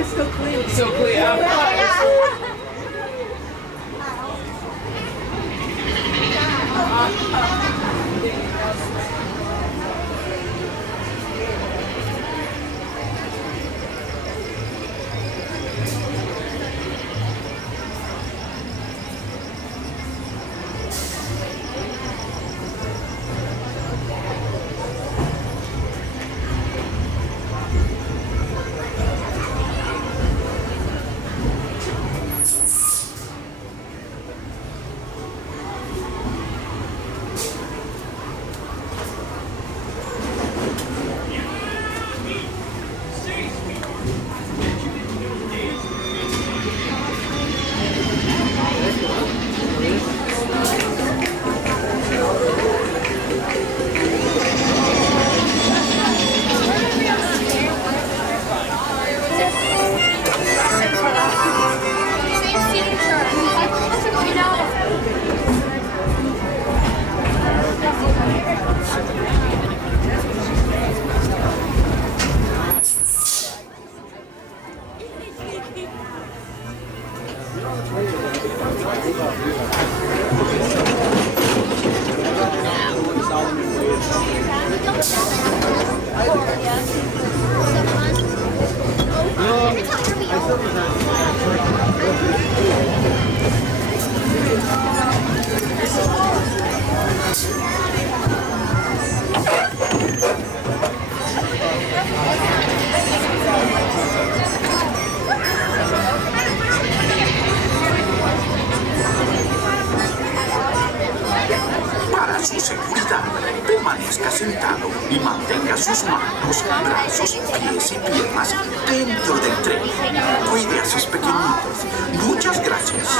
It's so clean. So clear. Para su seguridad, permanezca sentado y mantenga sus manos, brazos, pies y piernas dentro del tren. Cuide a sus pequeñitos. Muchas gracias.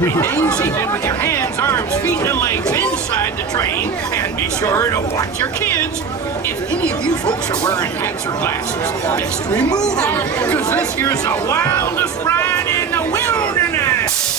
Remain seated with your hands, arms, feet, and legs inside the train, and be sure to watch your kids. If any of you folks are wearing hats or glasses, best remove them, because this here's the wildest ride in the wilderness.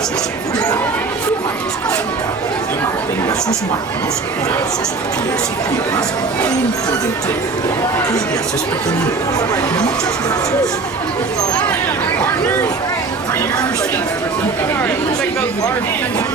Su seguridad, permanezca sentado y mantenga sus manos, brazos, pies y piernas dentro del tren. Cuide a sus pequeñitos. Muchas gracias. Partners, for your safety.